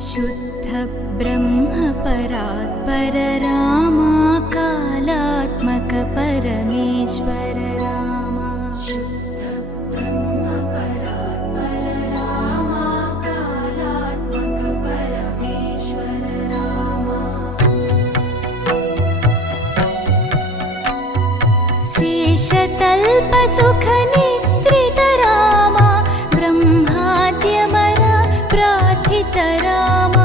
शुद्ध ब्रह्म परात्पर रामा कालात्मक परमेश्वर रामा शुद्ध ब्रह्म परात्पर रामा कालात्मक परमेश्वर रामा शेषतल्प सुख निद्रित रामा ब्रह्माद्यमर प्रार्थित रामा